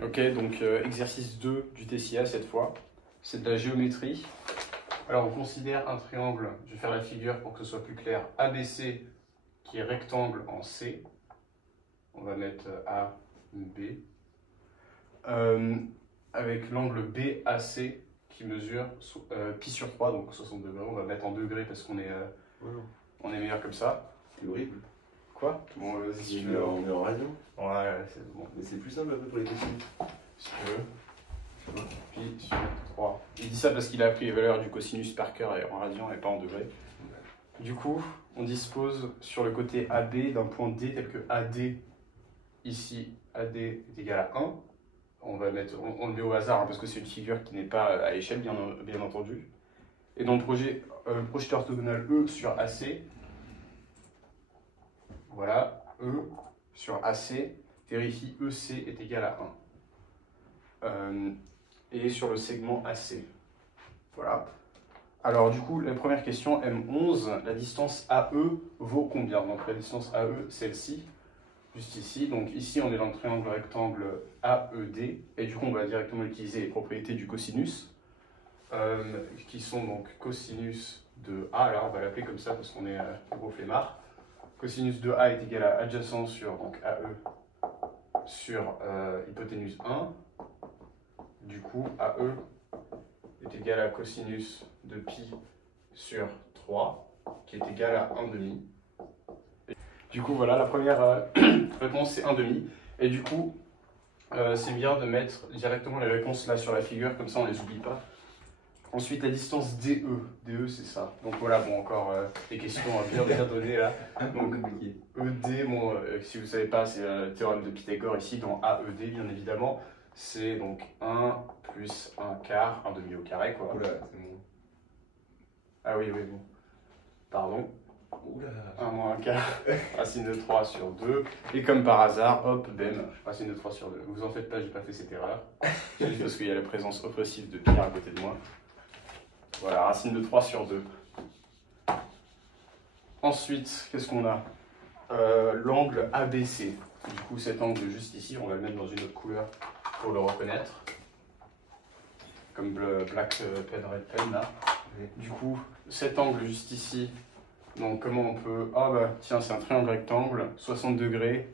Ok, donc exercice 2 du TCA cette fois. C'est de la géométrie. Alors on considère un triangle, je vais faire la figure pour que ce soit plus clair, ABC qui est rectangle en C. On va mettre A, B. Avec l'angle BAC qui mesure pi sur 3, donc 60 degrés. On va mettre en degrés parce qu'on est, on est meilleur comme ça. C'est horrible. Quoi? Bon, Si tu veux, on est en radio. Ouais, c'est bon. Mais c'est plus simple un peu pour les cosinus. Si tu veux. Pi sur 3. Il dit ça parce qu'il a appris les valeurs du cosinus par cœur et en radian et pas en degrés. Du coup, on dispose sur le côté AB d'un point D tel que AD, ici AD est égal à 1. On va mettre, on le met au hasard hein, parce que c'est une figure qui n'est pas à échelle, bien entendu. Et dans le projet orthogonal E sur AC, voilà, E sur AC, vérifie EC est égal à 1. Et sur le segment AC. Voilà. Alors du coup, la première question, M11, la distance AE vaut combien? Donc la distance AE, celle-ci, juste ici. Donc ici, on est dans le triangle rectangle AED. Et du coup, on va directement utiliser les propriétés du cosinus, qui sont donc cosinus de A. Alors on va l'appeler comme ça parce qu'on est gros flemmard. Cosinus de A est égal à adjacent sur donc AE sur hypoténuse 1. Du coup, AE est égal à cosinus de pi sur 3, qui est égal à 1,5. Du coup, voilà, la première réponse, c'est 1,5. Et du coup, c'est bien de mettre directement les réponses là sur la figure, comme ça on ne les oublie pas. Ensuite, la distance DE. DE, c'est ça. Donc voilà, bon, encore des questions bien données là. Donc, ED, bon, si vous ne savez pas, c'est le théorème de Pythagore ici, dans AED, bien évidemment. C'est donc 1 plus 1 quart, 1,5 au carré, quoi. Oula, c'est bon. Ah oui, bon. Pardon. Oula. 1 moins 1 quart, racine de 3 sur 2. Et comme par hasard, hop, bam, racine de 3 sur 2. Vous en faites pas, j'ai pas fait cette erreur. C'est juste parce qu'il y a la présence oppressive de Pierre à côté de moi. Voilà, racine de 3 sur 2. Ensuite, qu'est-ce qu'on a? L'angle ABC. Du coup, cet angle juste ici, on va le mettre dans une autre couleur pour le reconnaître. Comme Black Pen, Red Pen là. Du coup, cet angle juste ici, donc comment on peut... Ah bah tiens, c'est un triangle rectangle, 60 degrés,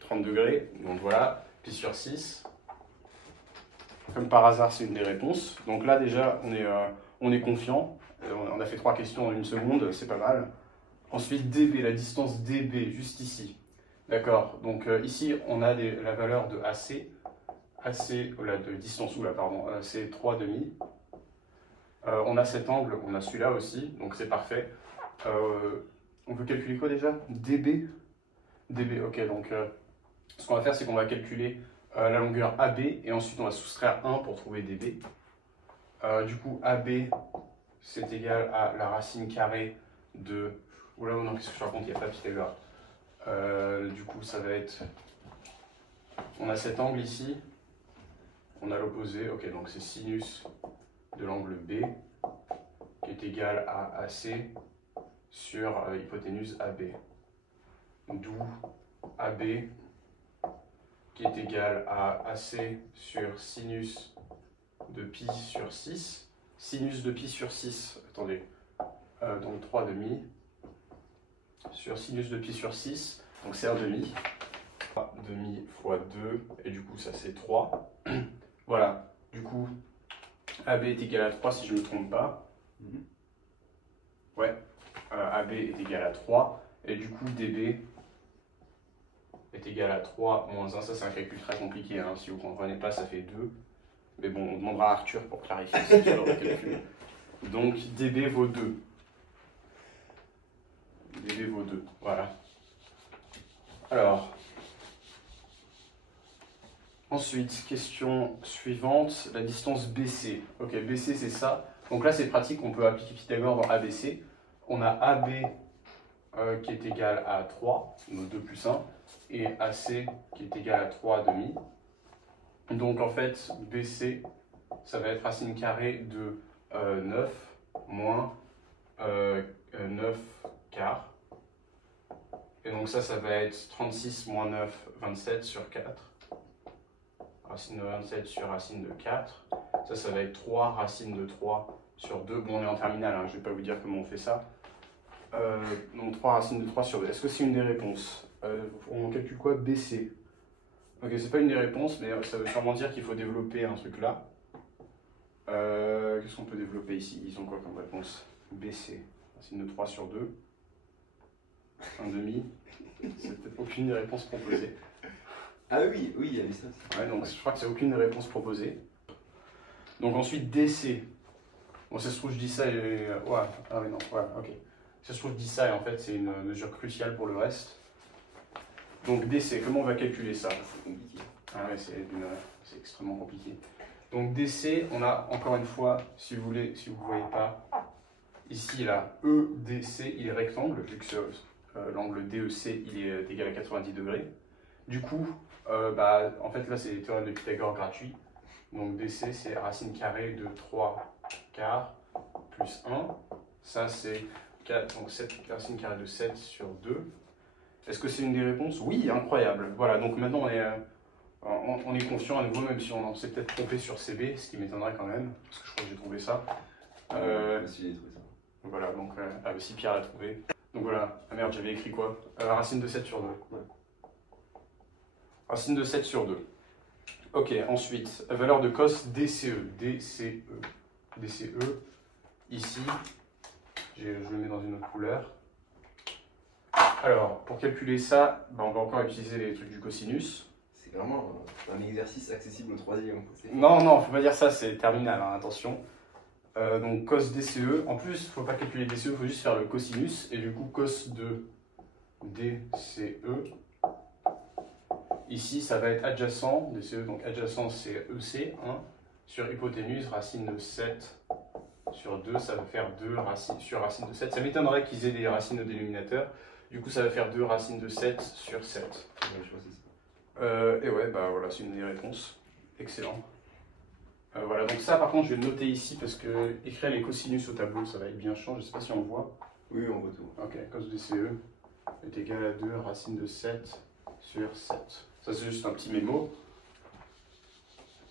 30 degrés, donc voilà, pi sur 6. Comme par hasard, c'est une des réponses. Donc là déjà, on est confiant. On a fait 3 questions en 1 seconde, c'est pas mal. Ensuite, DB, la distance DB, juste ici. D'accord, donc ici, on a la valeur de AC. AC, de distance là, pardon, c'est 3,5. On a cet angle, on a celui-là aussi, donc c'est parfait. On veut calculer quoi déjà? DB? DB, ok, donc ce qu'on va faire, c'est qu'on va calculer la longueur AB et ensuite on va soustraire 1 pour trouver DB. Du coup, AB, c'est égal à la racine carrée de... Oula, non, qu'est-ce que je raconte? Il n'y a pas Pythagore. Du coup, ça va être... On a cet angle ici, on a l'opposé, ok, donc c'est sinus de l'angle B qui est égal à AC sur hypoténuse AB. D'où AB qui est égal à AC sur sinus de pi sur 6. Sinus de pi sur 6, attendez, donc 3,5 sur sinus de pi sur 6, donc c'est 1,5. 1,5 fois 2, et du coup ça c'est 3. Voilà, du coup AB est égal à 3 si je ne me trompe pas. Ouais, AB est égal à 3, et du coup DB est égal à 3 moins 1. Ça c'est un calcul très compliqué, hein. Si vous ne comprenez pas, ça fait 2. Mais bon, on demandera à Arthur pour clarifier ce genre de calcul. Donc DB vaut 2. DB vaut 2, voilà. Alors, ensuite, question suivante, la distance BC. Ok, BC c'est ça. Donc là c'est pratique, on peut appliquer Pythagore dans ABC. On a AB qui est égal à 3, donc 2 plus 1, et AC qui est égal à 3,5. Donc en fait, BC, ça va être racine carrée de 9 moins 9 quarts. Et donc ça va être 36 moins 9, 27 sur 4. racine de 27 sur racine de 4. Ça va être 3 racine de 3 sur 2. Bon, on est en terminale, hein, je ne vais pas vous dire comment on fait ça. Donc 3 racines de 3 sur 2. Est-ce que c'est une des réponses? On calcule quoi? BC. Ok, c'est pas une des réponses, mais ça veut sûrement dire qu'il faut développer un truc là. Qu'est-ce qu'on peut développer ici? Ils ont quoi comme réponse? BC. Racine de 3 sur 2. 1 demi. C'est peut-être aucune des réponses proposées. Ah oui, oui, il y a ça. Ouais, donc je crois que c'est aucune des réponses proposées. Donc ensuite, DC. Bon, ça se trouve, je dis ça et... Ouais, ah oui, non, ouais, ok. Ça se trouve, je dis ça et en fait, c'est une mesure cruciale pour le reste. Donc DC, comment on va calculer ça? C'est compliqué. Ah ouais, c'est extrêmement compliqué. Donc DC, on a encore une fois, si vous voulez, si vous ne voyez pas, ici là, EDC, il est rectangle, vu que l'angle DEC, il est égal à 90 degrés. Du coup, en fait là, c'est les théorèmes de Pythagore gratuits. Donc DC, c'est racine carrée de 3 quarts plus 1. Ça, c'est 4, donc 7, racine carrée de 7 sur 2. Est-ce que c'est une des réponses? Oui, incroyable. Voilà, donc maintenant on est confiant à nouveau, même si on s'est peut-être trompé sur CB, ce qui m'étonnerait quand même, parce que je crois que j'ai trouvé ça. Si j'ai trouvé ça. Voilà, donc si Pierre l'a trouvé. Donc voilà, ah merde, j'avais écrit quoi? Racine de 7 sur 2. Ouais. Racine de 7 sur 2. Ok, ensuite, valeur de cos DCE. DCE, ici, je le mets dans une autre couleur. Alors, pour calculer ça, on va encore utiliser les trucs du cosinus. C'est vraiment un exercice accessible au troisième. Non, non, faut pas dire ça, c'est terminal, hein, attention. Donc cos DCE, en plus, il ne faut pas calculer DCE, il faut juste faire le cosinus, et du coup, cos de DCE, ici, ça va être adjacent, DCE, donc adjacent, c'est EC, 1, sur hypoténuse, racine de 7 sur 2, ça va faire 2 racines sur racine de 7. Ça m'étonnerait qu'ils aient des racines au dénominateur, du coup, ça va faire 2 racines de 7 sur 7. Ouais, je pense que c'est ça. Et ouais, bah voilà, c'est une des réponses. Excellent. Voilà, donc ça par contre je vais le noter ici parce que écrire les cosinus au tableau ça va être bien chiant, je sais pas si on le voit. Oui, on voit tout. Ok, cos DCE est égal à 2 racine de 7 sur 7. Ça c'est juste un petit mémo.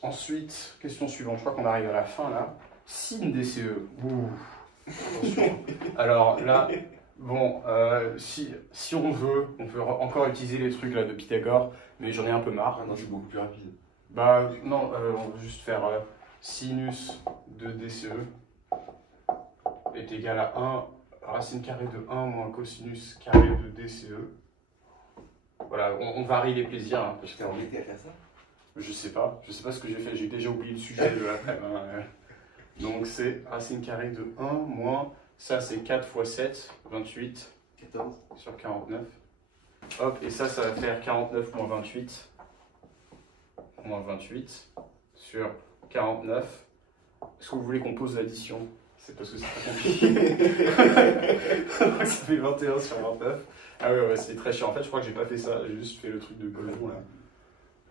Ensuite, question suivante, je crois qu'on arrive à la fin là. Sin DCE. Ouh, attention. Alors là, bon, si on veut encore utiliser les trucs là de Pythagore, mais j'en ai un peu marre. Ah non, c'est beaucoup plus rapide. Bah non, on va juste faire sinus de DCE est égal à 1 racine carrée de 1 moins cosinus carré de DCE. Voilà, on varie les plaisirs. Hein, parce que T'es embêté à faire ça? je sais pas ce que j'ai fait, j'ai déjà oublié le sujet de l'après-midi. Donc c'est racine carrée de 1 moins, ça c'est 4 fois 7, 28 14 sur 49. Hop, et ça va faire 49 moins 28. Moins 28 sur 49. Est-ce que vous voulez qu'on pose l'addition? C'est parce que c'est très compliqué. Ça fait 21 sur 29. Ah oui, ouais, c'est très chiant. En fait, je crois que j'ai pas fait ça. J'ai juste fait le truc de Golemon là.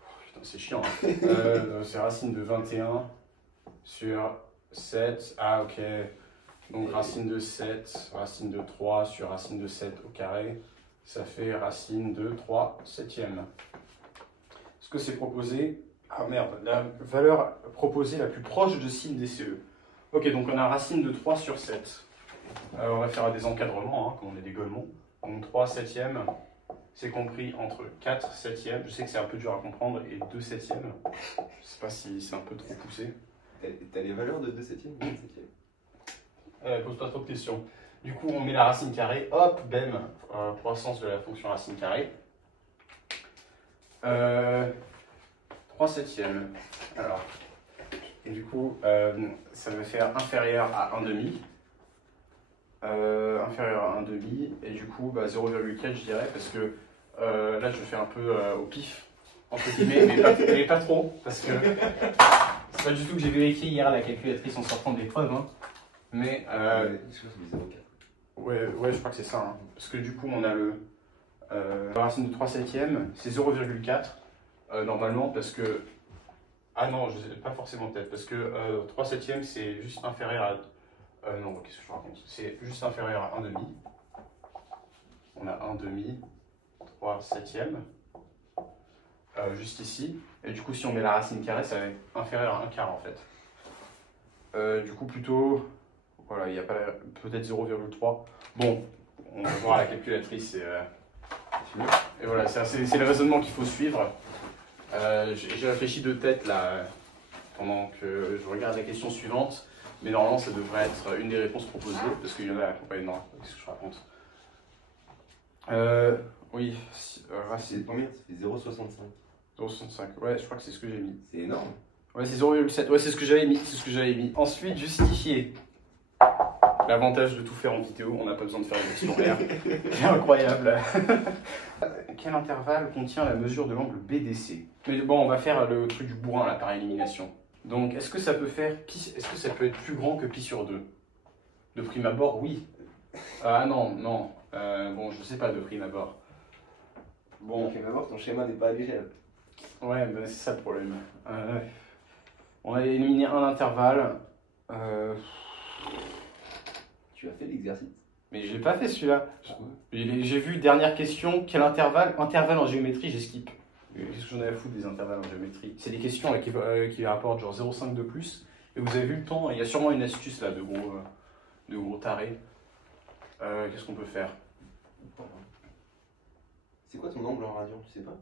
Oh, putain, c'est chiant. Hein. C'est racine de 21 sur 7. Ah ok. Donc racine de 7, racine de 3 sur racine de 7 au carré. Ça fait racine de 3 septième. Est-ce que c'est proposé? Ah merde, la valeur proposée la plus proche de sin DCE. Ok, donc on a racine de 3 sur 7. On va faire des encadrements, hein, comme on est des Golemons. Donc 3 septièmes, c'est compris entre 4 septièmes. Je sais que c'est un peu dur à comprendre, et 2 septièmes. Je sais pas si c'est un peu trop poussé. T'as les valeurs de 2 septièmes et 1 septième? Pose pas trop de questions. Du coup, on met la racine carrée, hop, bam, croissance de la fonction racine carrée. 3 septièmes. Alors, et du coup, ça va faire inférieur à 1 demi. Inférieur à 1 demi. Et du coup, 0,4 je dirais, parce que là, je fais un peu au pif, entre guillemets, mais pas trop, parce que c'est pas du tout que j'ai vérifié hier à la calculatrice en sortant des preuves. Hein. Mais. Ouais, je crois que c'est ça. Hein. Parce que du coup, on a la racine de 3 septièmes, c'est 0,4. Normalement, parce que. Ah non, je sais pas forcément peut-être, parce que 3 septièmes c'est juste inférieur à. Non, qu'est-ce que je raconte? C'est juste inférieur à 1 demi. On a 1 demi, 3 septièmes, juste ici. Et du coup, si on met la racine carrée, ça va être inférieur à 1 quart en fait. Du coup, plutôt, voilà, il n'y a pas peut-être 0,3. Bon, on va voir la calculatrice et voilà, c'est le raisonnement qu'il faut suivre. J'ai réfléchi de tête là pendant que je regarde la question suivante, mais normalement ça devrait être une des réponses proposées parce qu'il y en a pas énorme. Qu'est-ce que je raconte? Oui, C'est combien? Ça fait 0,65. 0,65, ouais, je crois que c'est ce que j'ai mis. C'est énorme. Ouais, c'est 0,7, ouais, c'est ce que j'avais mis, c'est ce que j'avais mis. Ensuite, justifier. L'avantage de tout faire en vidéo, on n'a pas besoin de faire des petits horaires. C'est incroyable. Quel intervalle contient la mesure de l'angle BDC? Mais bon, on va faire le truc du bourrin là par élimination. Donc, est-ce que ça peut faire est-ce que ça peut être plus grand que pi sur 2? De prime abord, oui. Ah non, non. Bon, je sais pas de prime abord. Bon. Ok, d'abord, ton schéma n'est pas à l'échelle. Ouais, mais c'est ça le problème. On a éliminé un intervalle. Tu as fait l'exercice. Mais j'ai pas fait celui-là. J'ai vu dernière question, quel intervalle? Intervalle en géométrie, j'ai skip. Qu'est-ce que j'en ai à foutre des intervalles en géométrie? C'est des questions là, qui rapportent genre 0,5 de plus. Et vous avez vu le temps, il y a sûrement une astuce là de gros tarés. Qu'est-ce qu'on peut faire? C'est quoi ton angle en radian, tu sais pas?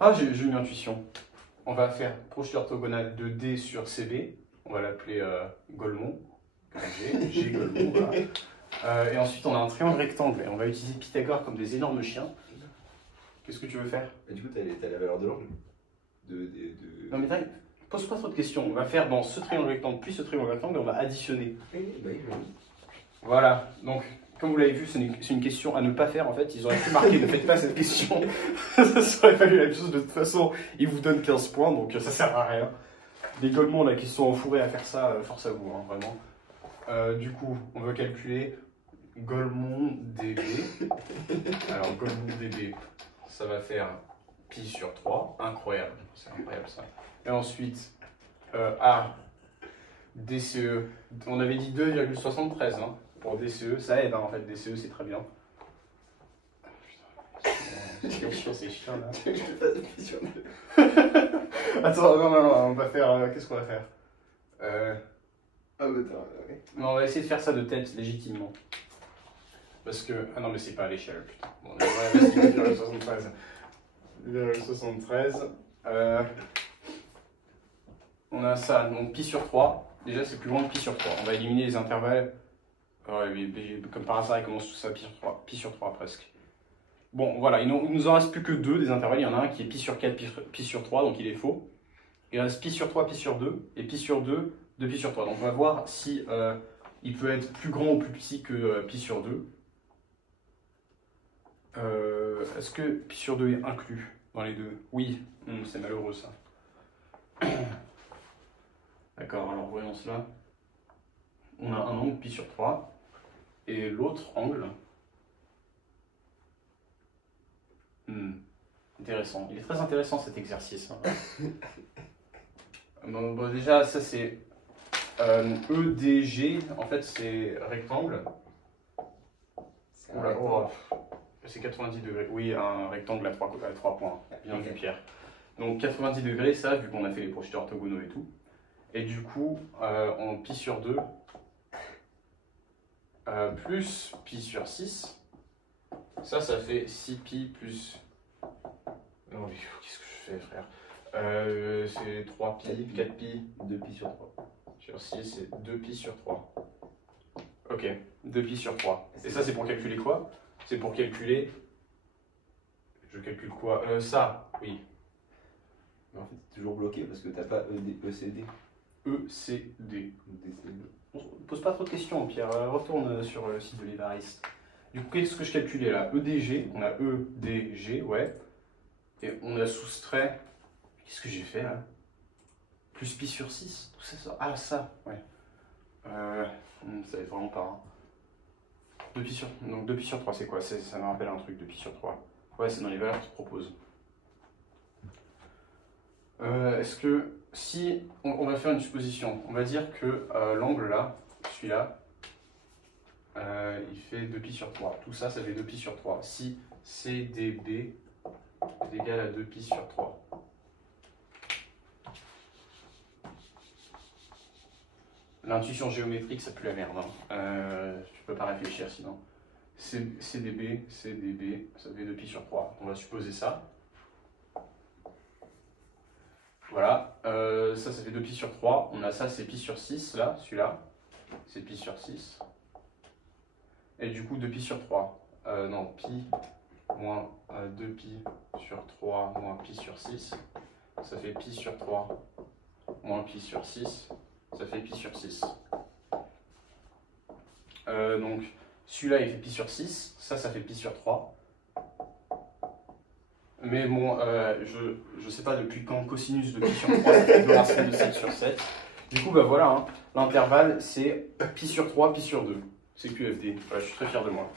Ah, j'ai une intuition. On va faire projeté orthogonale de D sur CB. On va l'appeler Golemont. G Golemont, voilà. Et ensuite, on a un triangle rectangle. Et on va utiliser Pythagore comme des énormes chiens. Qu'est-ce que tu veux faire? Et du coup, t'as la valeur de l'angle. Non, mais pose pas trop de questions. On va faire dans ce triangle rectangle, puis ce triangle rectangle, et on va additionner. Voilà. Donc, comme vous l'avez vu, c'est une question à ne pas faire en fait. Ils auraient pu marquer ne faites pas cette question. Ça aurait fallu la même chose. De toute façon, ils vous donnent 15 points, donc ça sert à rien. Les Golemont là qui se sont enfourés à faire ça, force à vous, hein, vraiment. Du coup, on veut calculer Golemont DB. Alors, Golemont DB, ça va faire pi sur 3. Incroyable, c'est incroyable ça. Et ensuite, A, DCE. On avait dit 2,73 hein, pour DCE. Ça aide hein, en fait, DCE c'est très bien. C'est chiant là. Je fais pas de pi sur 2. Attends, non, on va faire. Qu'est-ce qu'on va faire Ah, mais attends, ouais. Non, on va essayer de faire ça de tête, légitimement. Parce que. Ah non, mais c'est pas à l'échelle, putain. Bon, on va essayer de faire le 73. Le 73. On a ça, donc pi sur 3. Déjà, c'est plus grand que pi sur 3. On va éliminer les intervalles. Ouais, oui, comme par hasard, il commence tout ça pi sur 3. Pi sur 3 presque. Bon, voilà, il nous en reste plus que 2 des intervalles. Il y en a un qui est pi sur 4, pi sur 3, donc il est faux. Il reste pi sur 3, pi sur 2, et pi sur 2, 2 pi sur 3. Donc on va voir si il peut être plus grand ou plus petit que pi sur 2. Est-ce que pi sur 2 est inclus dans les deux? Oui, c'est malheureux ça. D'accord, alors voyons cela. On a un angle pi sur 3, et l'autre angle... Intéressant. Il est très intéressant cet exercice. Hein. Bon, déjà, ça c'est EDG. En fait, c'est rectangle. C'est 90 degrés. Oui, un rectangle à 3 points. Bien vu, Pierre. Donc 90 degrés, ça, vu qu'on a fait les projetés orthogonaux et tout. Et du coup, on pi sur 2 plus pi sur 6. Ça fait 6pi plus... Oh, qu'est-ce que je fais, frère? C'est 3pi, 4pi, 2pi sur 3. Sur 6, c'est 2pi sur 3. Ok, 2pi sur 3. Et ça, c'est pour calculer quoi? C'est pour calculer... Je calcule quoi? Ça, oui. Mais en fait, t'es toujours bloqué parce que t'as pas ECD. ECD. On ne pose pas trop de questions, Pierre. Retourne sur le site de l'Evariste. Du coup, qu'est-ce que je calculais là? EDG, on a EDG, ouais. Et on a soustrait. Qu'est-ce que j'ai fait là? Plus pi sur 6. Tout ça. Ah, ça, ouais. Ça va être vraiment pas. Hein. Donc 2pi sur 3, c'est quoi? Ça me rappelle un truc, 2pi sur 3. Ouais, c'est dans les valeurs qu'ils proposent. Est-ce que. Si. On va faire une supposition. On va dire que l'angle là, celui-là, il fait 2pi sur 3. Tout ça, ça fait 2pi sur 3. Si CDB est égal à 2pi sur 3. L'intuition géométrique, ça pue la merde. Hein. Tu peux pas réfléchir sinon. CDB, CDB, ça fait 2 pi sur 3. On va supposer ça. Voilà, ça fait 2 pi sur 3. On a ça, c'est pi sur 6, là, celui-là. C'est pi sur 6. Et du coup, 2 pi sur 3. Non, pi moins 2 pi sur 3 moins pi sur 6. Ça fait pi sur 3 moins pi sur 6. Ça fait pi sur 6. Donc, celui-là, il fait pi sur 6. Ça fait pi sur 3. Mais bon, je sais pas depuis quand cosinus de pi sur 3, ça fait 2 racines de 7 sur 7. Du coup, bah voilà, hein, l'intervalle, c'est pi sur 3, pi sur 2. C'est QFD. Voilà, je suis très fier de moi.